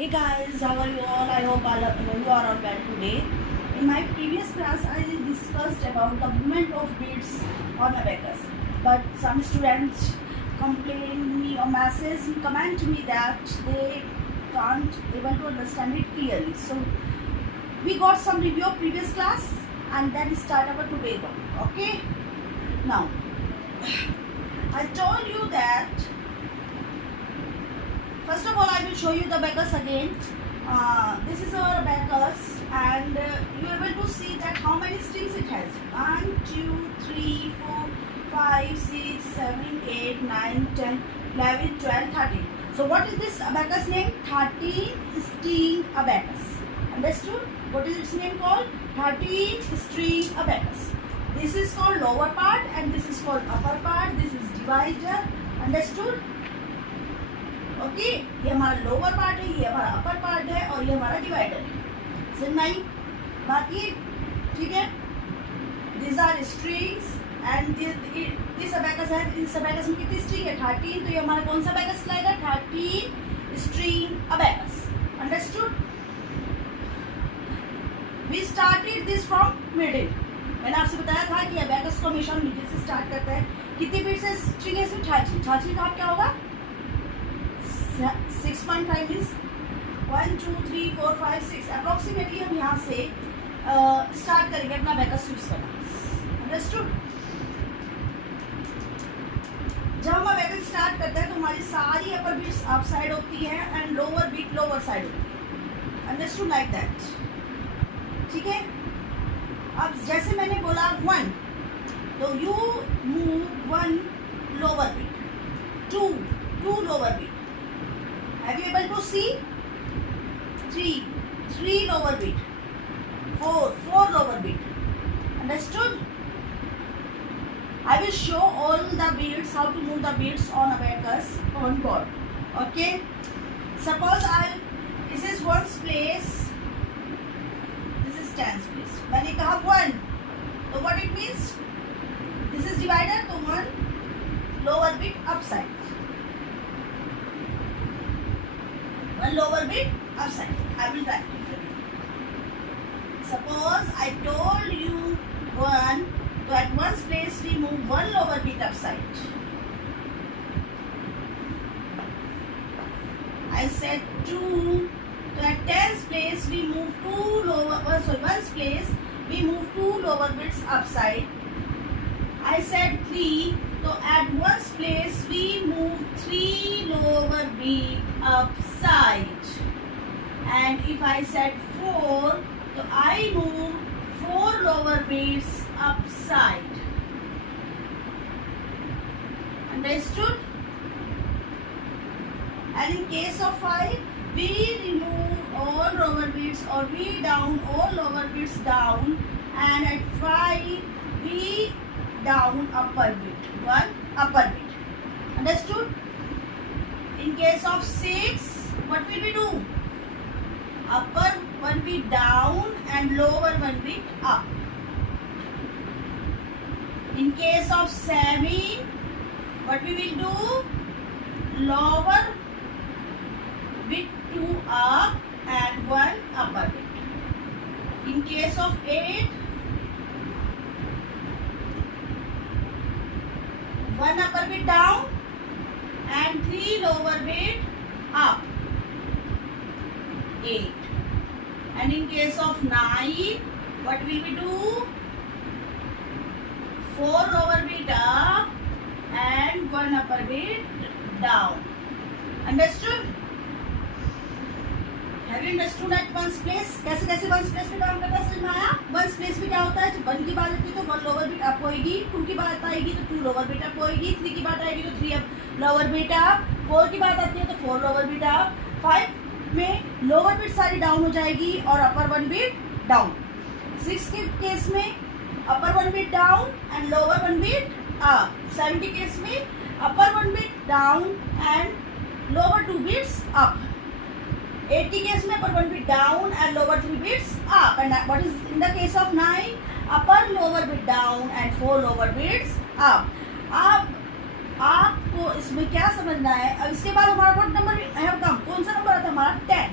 Hey guys, how are you all? I hope you are all well today. In my previous class, I discussed about the movement of beats on abacus. But some students complain me or comment me that they can't able to understand it clearly. So we got some review of previous class and then start our today one. Okay. Now I told you that. First of all, I will show you the abacus again. This is our abacus, and you are able to see that how many strings it has. 1, 2, 3, 4, 5, 6, 7, 8, 9, 10, 11, 12, 13. So what is this abacus name? 13 string abacus. Understood? What is its name called? 13 string abacus. This is called lower part and this is called upper part. This is divider. Understood? Okay ये हमारा lower part है, ये हमारा upper part है और ये हमारा divider है. समझ में आई बात ये? ठीक है. This are strings and this abacus है. इस अबैकस में कितनी स्ट्रिंग है? 13. तो ये हमारा कौन सा अबैकस लाएगा? 13 string abacus. Understood? We started this from middle. मैंने आपसे बताया था कि अबैकस को हमेशा मिडिल से स्टार्ट करता है. कितनी बीट से स्ट्रिंग है इसमें? 13 का क्या होगा? 6.5 मीन्स 1 2 3 4 5 6 अप्रोक्सीमेटली हम यहाँ से स्टार्ट करेंगे अपना अबैकस यूज करना. अंडरस्टूड? जब हम अबैकस स्टार्ट करते हैं तो हमारी सारी अपर बीट्स अप साइड होती है and lower bead lower side होती है. अंडरस्टूड? Like that. ठीक है. अब जैसे मैंने बोला 1 तो you move 1 lower bead, 2 lower bead. Have you able to see? 3 lower beat, 4 lower beat. Understood? I will show all the beats, how to move the beats on abacus on board. Okay? Suppose this is one's place, this is tens place. मैंने कहा 1, तो what it means? This is divider, तो 1 lower beat upside. One lower bit upside. I will try. Suppose I told you 1, so at one's place we move 1 lower bit upside. I said 2, so at tens place we move one's place we move 2 lower bits upside. I said 3, so at one's place we move 3 lower beat upside. And if I said 4, so I move 4 lower beats upside. Understood? And in case of 5, we remove all lower beats or we down all lower beats down, and at 5 we down upper beat, 1 upper beat. Understood? In case of 6, what will we do? Upper 1 beat down and lower 1 beat up. In case of 7, what we will do? Lower beat 2 up and 1 upper beat. In case of 8, 1 upper beat down and 3 lower beat up. 8. And in case of 9, what will we do? 4 lower beat up and 1 upper beat down. Understood? Have you understood at one's place? कैसे कैसे one's place पे काम करता है? समझ में आया? one's place पे क्या होता है? जब 1 की बात आती है तो 1 lower beat up होएगी, 2 की बात आएगी तो 2 lower beat up होएगी, 3 की बात आएगी तो 3 lower beat up, 4 की बात आती है तो 4 lower beat up, 5 में lower beat सारी down हो जाएगी और upper 1 beat down. 6 के केस में upper 1 beat down and lower 1 beat up. 7 के केस में upper 1 beat down and lower 2 beats up. 8 के केस में upper 1 beat down and lower 3 beats up. And what is in the case of 9? Upper lower beat down and 4 lower beats up. अब आपको इसमें क्या समझना है? अब इसके बाद हमारा व्हाट नंबर है? कम कौन सा नंबर आता है हमारा? 10.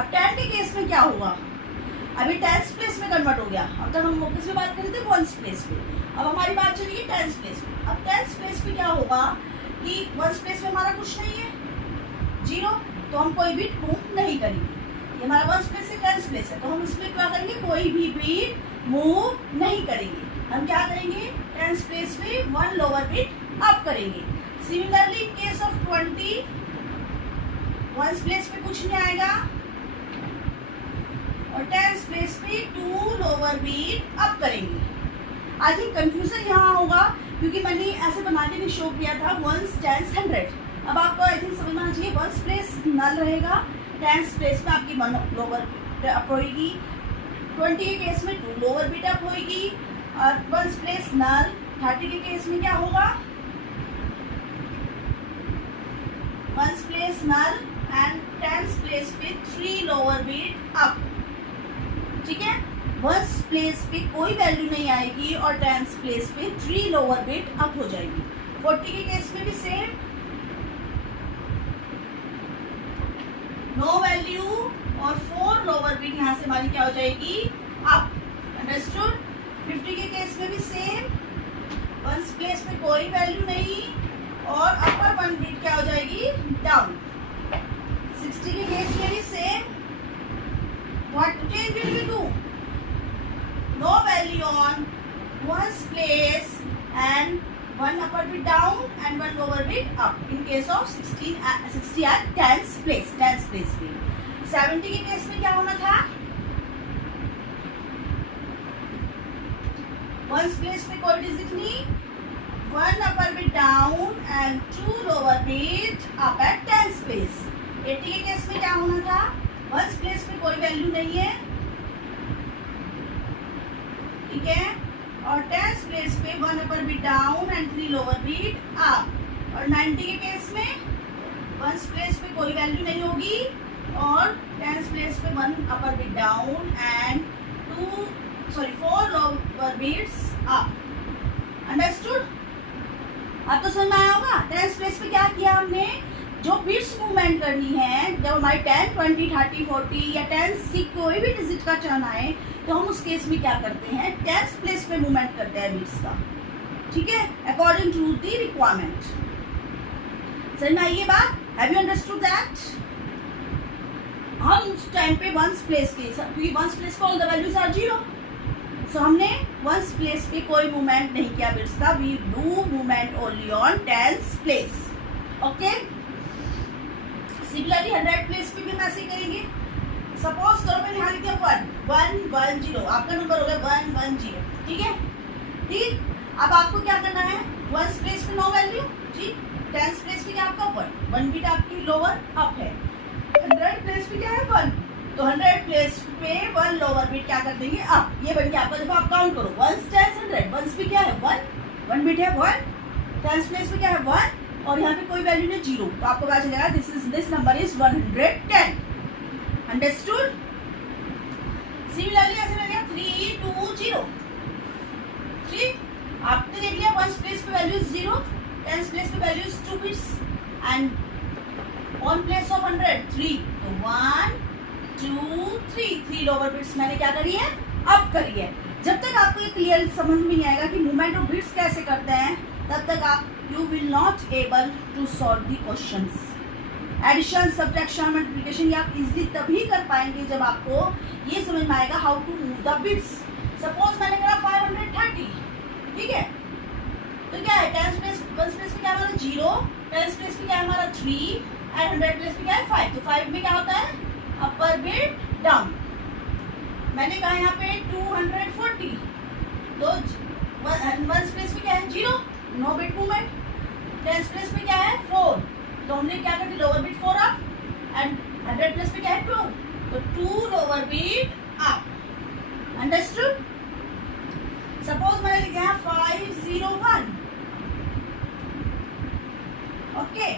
अब 10 के केस में क्या होगा, अभी टेंस प्लेस में कन्वर्ट हो गया। अब तक हम किस में बात कर रहे थे, वंस प्लेस पे, अब हमारी बात चलेगी टेंस प्लेस में। अब टेंस प्लेस पे क्या होगा कि वंस प्लेस में हमारा कुछ नहीं है, 0, तो हम कोई बीट मूव नहीं करेंगे। ये हमारा वंस प्लेस से टेंस प्लेस है, तो हम इसमें क्या करेंगे, कोई भी बीट मूव नहीं करेंगे। हम क्या करेंगे, टेंस प्लेस में 1 लोअर बीट अप करेंगे। Similarly in case of 20 once place पे कुछ नहीं आएगा और टेंस प्लेस पे 2 लोअर बीट अप करेंगे। आई थिंक कंफ्यूजन यहाँ होगा क्योंकि मैंने ऐसे बना के भी शो किया था वंस, टेंस, 100। अब आपको आई थिंक समझ में आना चाहिए, वंस प्लेस नल रहेगा, टेंस प्लेस में आपकी 1 लोअर अप होगी, 20 के केस में 2 लोअर बीट अप होगी, और वंस प्लेस नल। 30 के केस में क्या होगा, ones place null and tens place पे 3 लोअर बीट अप। ठीक है, वंस प्लेस पे कोई वैल्यू नहीं आएगी और टेंस प्लेस पे 3 लोअर बीट अप हो जाएगी। 40 के केस में भी सेम, नो वैल्यू और 4 लोअर बीट यहाँ से हमारी क्या हो जाएगी, अप। अंडरस्टूड। 50 के केस में भी सेम, वंस प्लेस में कोई वैल्यू नहीं और अपर 1 बीट क्या हो जाएगी, डाउन। 60 के केस में भी same, what change will we do, no value on ones place and 1 upper bit down and 1 lower bit up in case of 60 at tens place पे। 70 के केस में क्या होना था, वंस प्लेस पे कोई डिजिट नहीं, 1 upper bit down and 2 lower bit up at tens place। 80 के केस में क्या होना था, वंस प्लेस पे कोई वैल्यू नहीं है, ठीक है, और टेंस प्लेस पे 1 upper beat down and 3 lower beat up. और 90 के केस में वंस प्लेस पे कोई वैल्यू नहीं होगी और टेंस प्लेस पे 1 upper beat down and 4 lower beats up. Understood. अब तो समझ में आया होगा टेंस प्लेस पे क्या किया हमने, जो बीट्स मूवमेंट करनी है, जब हमारी 10, 20, 30, 40 या 10 की कोई भी डिजिट का टर्न आए तो हम उस केस में क्या करते हैं, टेंस प्लेस पे मूवमेंट करते हैं बीट्स का। ठीक है, अकॉर्डिंग टू द रिक्वायरमेंट। समझ में आई ये बात, हैव यू अंडरस्टूड दैट। हम उस टाइम पे वंस प्लेस के, क्योंकि वंस प्लेस पर ऑल द वैल्यूज आर 0, सो हमने वंस प्लेस पे कोई मूवमेंट नहीं किया बीट्स का, we do movement only on tens place. Okay, similarly 100 place पे भी हम ऐसे ही करेंगे। सपोज करो मैंने यहाँ लिख दिया 110, आपका नंबर हो गया 110। ठीक है, ठीक। अब आपको क्या करना है, वंस प्लेस पे नो वैल्यू, ठीक, टेंस प्लेस पे क्या आपका 1 बीट आपकी लोअर अप है, 100 प्लेस पे क्या है 1, तो 100 प्लेस पे 1 लोअर बीट क्या कर देंगे अप। ये बन गया आपका, देखो आप काउंट करो, वंस, टेंस, 100, वंस पे क्या है 1 बीट है 1, टेंस प्लेस पे क्या है 1 और यहाँ पे कोई वैल्यू नहीं 0, तो आपको पता चलेगा this number is 110। Understood. Similarly ऐसे बन गया 320। ठीक, आपने देख लिया वंस प्लेस पे वैल्यू 0, टेंस प्लेस पे value 2 bits and on place of 100 3, तो 1 2 3 लोअर बिट्स मैंने क्या करी है, अप करी है। जब तक आपको ये क्लियर समझ में नहीं आएगा कि मूवमेंट ऑफ बिट्स कैसे करते हैं, तब तक आप you will not able to solve the questions. Addition, subtraction, multiplication ये आप इजीली तभी कर पाएंगे जब आपको ये समझ में आएगा how to move the bits. Suppose मैंने करा 530, ठीक है, तो क्या है, टेंस प्लेस वंस प्लेस में क्या हमारा 0, टेंस प्लेस में क्या है हमारा 3 एंड 100 प्लेस में क्या है 5, तो 5 में क्या होता है अपर बिट डाउन। मैंने कहा यहाँ पे 240, तो वंस प्लेस में क्या है 0, no bit movement, tens place में क्या है 4, तो हमने क्या कर दिया lower bead 4 up and 100 place पे क्या है 2, तो 2 lower beat up. Understood. Suppose मैंने लिखा है 501। ओके,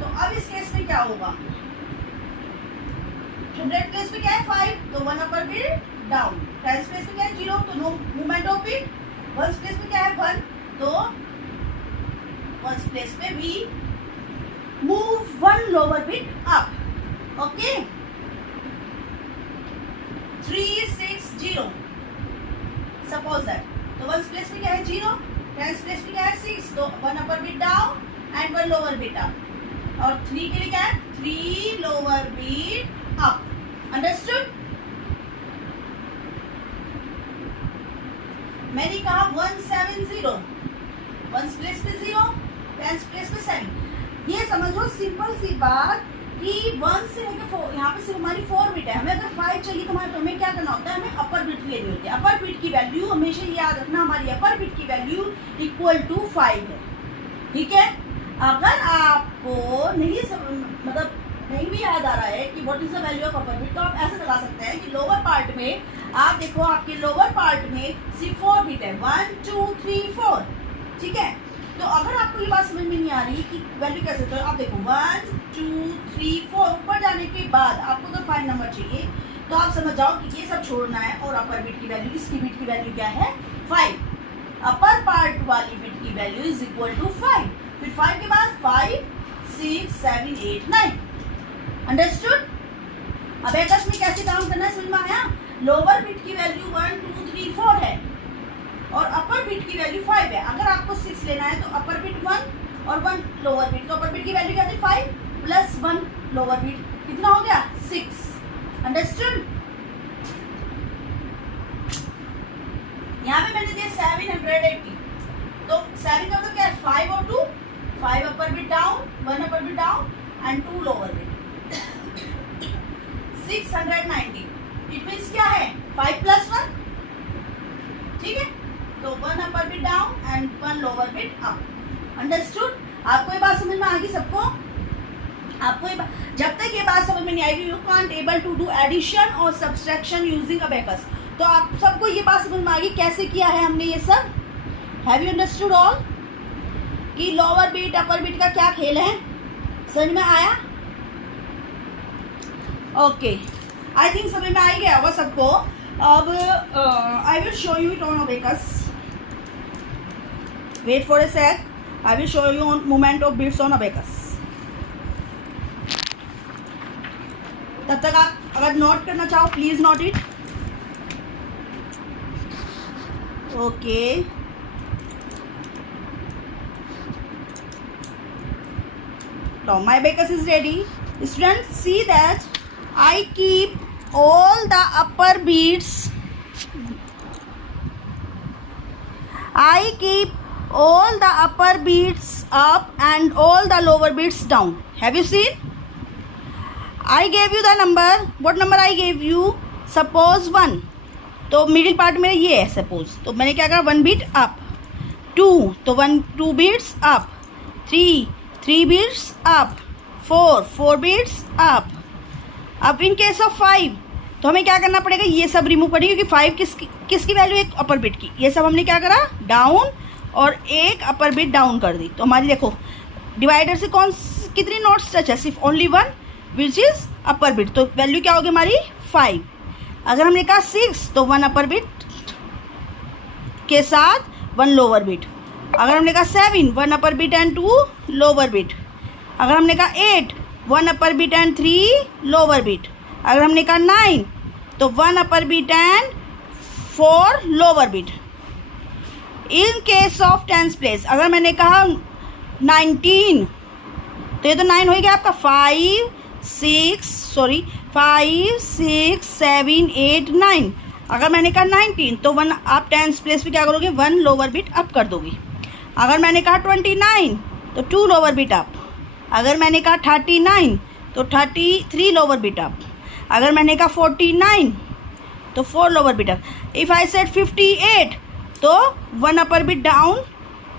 तो अब इस केस में क्या होगा, 100 प्लेस पे क्या है 5, तो 1 upper beat down, tens place पे क्या है 0, तो no movement of bead, ones place पे क्या है 1, तो वंस प्लेस पे we move 1 lower beat up. Okay, 360 suppose that. तो वंस प्लेस पे क्या है 0, टेंस प्लेस पे क्या है 6, तो 1 upper bit down and 1 lower bit up. और 3 के लिए क्या है 3 लोअर बिट अप। अंडरस्टूड? मैंने कहा 170, वंस प्लेस पे 0, टेंस प्लेस पे 7। ये समझो सिंपल सी बात कि 1 से लेकर 4, यहाँ पे सिर्फ हमारी 4 बिट है। हमें अगर 5 चाहिए तो हमें क्या करना होता है, हमें अपर बिट लेनी होती है। अपर बिट की वैल्यू हमेशा याद रखना, हमारी अपर बिट की वैल्यू इक्वल टू 5 है। ठीक है? अगर आपको नहीं भी याद आ रहा है कि what is the value of upper bit, तो आप ऐसे लगा सकते हैं कि लोअर पार्ट में आप देखो, आपके लोअर पार्ट में सिर्फ 4 बिट है, 1 2 3 4। ठीक है? तो अगर आपको ये बात समझ में नहीं आ रही कि वैल्यू कैसे, तो आप देखो 1 2 3 4 ऊपर जाने के बाद आपको तो 5 नंबर चाहिए, तो आप समझ जाओ कि ये सब छोड़ना है और अपर बिट की वैल्यू, इसकी बिट की वैल्यू क्या है 5। अपर पार्ट वाली बिट की वैल्यू इज इक्वल टू 5। फिर 5 के बाद 5 6 7 8 9। अंडरस्टूड? अब एबेकस में कैसे काउंट करना है समझ में आया? लोअर बिट की वैल्यू 1 2 3 4 है और अपर बिट की वैल्यू 5 है। अगर आपको 6 लेना है तो अपर बिट 1 और 1 लोअर बिट, तो अपर बिट की वैल्यू क्या थी 5 प्लस 1 लोअर बिट, कितना हो गया 6। अंडरस्टूड? यहाँ पे मैंने दिया 780, तो 7 का मतलब क्या है 5 और 2, 5 upper bit down, 1 upper bit down and 2 lower bit, 690। It means क्या है 5 प्लस 1। ठीक है? तो 1 upper bit down and 1 lower bit up. Understood? आपको ये बात समझ में आ गई सबको? आपको जब तक ये बात समझ में नहीं आएगी, you can't able to do addition और सब्सट्रैक्शन यूजिंग अबेकस। तो आप सबको ये बात समझ में आ गई कैसे किया है हमने ये सब? हैव यू अंडरस्टूड ऑल कि लोअर बिट अपर बिट का क्या खेल है? समझ में आया? ओके, आई थिंक समझ में आ ही गया होगा सबको। अब I will show you it on abacus. Wait for a sec, I will show you on movement of bits on abacus. तब तक आप अगर नोट करना चाहो please note it. Okay, now my abacus is ready. Students, see that I keep all the upper beats, I keep all the upper beats up and all the lower beats down. Have you seen? I gave you the number. What number I gave you? Suppose 1. तो middle part में ये है suppose, तो मैंने क्या करा 1 beat up, 2 तो 2 beads up, 3 beads up, 4 beads up. अब इन केस ऑफ 5 तो हमें क्या करना पड़ेगा, ये सब रिमूव करेंगे क्योंकि 5 किसकी वैल्यू है अपर बिट की। ये सब हमने क्या करा डाउन और एक अपर बिट डाउन कर दी। तो हमारी देखो डिवाइडर से कितनी नोट्स टच है, सिर्फ only 1 which is upper bit. तो वैल्यू क्या होगी हमारी 5। अगर हमने कहा 6 तो 1 अपर बिट के साथ 1 लोअर बिट। अगर हमने कहा 7 1 upper bit and 2 lower bit. अगर हमने कहा 8 1 upper bit and 3 lower bit. अगर हमने कहा 9 तो 1 upper bit and 4 lower bit. In case of tens place अगर मैंने कहा 19 तो ये तो 9 हो गया आपका, 5 6 7 8 9। अगर मैंने कहा 19 तो 1 आप टेंस प्लेस पे क्या करोगे 1 लोअर बिट अप कर दोगे। अगर मैंने कहा 29 तो 2 लोअर बिट अप। अगर मैंने कहा 39 तो 33 लोअर बिट अप। अगर मैंने कहा 49 तो 4 lower bit up. If I said 58 तो 1 upper bit down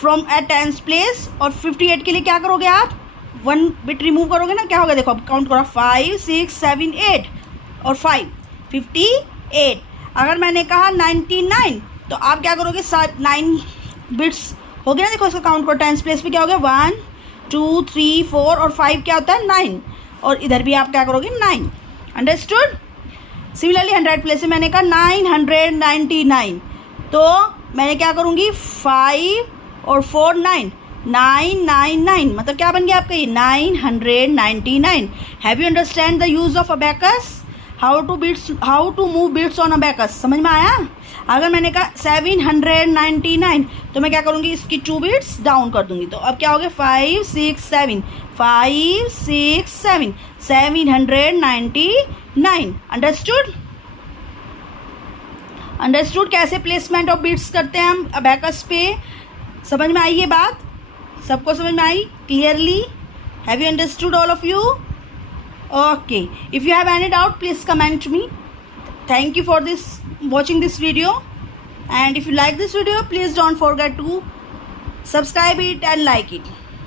from a tens place. और 58 के लिए क्या करोगे आप 1 बिट रिमूव करोगे ना, क्या होगा देखो अब काउंट करो 5 6 7 8 और 5 58। अगर मैंने कहा 99 तो आप क्या करोगे 9 बिट्स हो गया ना, देखो इसका काउंट करो टेंस प्लेस पे क्या हो गया 1 2 3 4 और 5 क्या होता है 9 और इधर भी आप क्या करोगे 9। अंडरस्टूड? सिमिलरली 100 प्लेस से मैंने कहा 999 तो मैंने क्या करूँगी 5 और 4 9 999 मतलब क्या बन गया आपका ये 999। Have you understand the use of abacus? How to move beads on abacus. समझ में आया? अगर मैंने कहा 799 तो मैं क्या करूँगी, इसकी 2 बीट्स डाउन कर दूंगी। तो अब क्या हो गया, 5 6 7 5 6 7 799। अंडरस्टूड कैसे प्लेसमेंट ऑफ बीट्स करते हैं हम अबैकस पे। समझ में आई ये बात? सबको समझ में I clearly? Have you understood all of you? Okay, if you have any doubt please comment me. Thank you for watching this video, and if you like this video please don't forget to subscribe it and like it.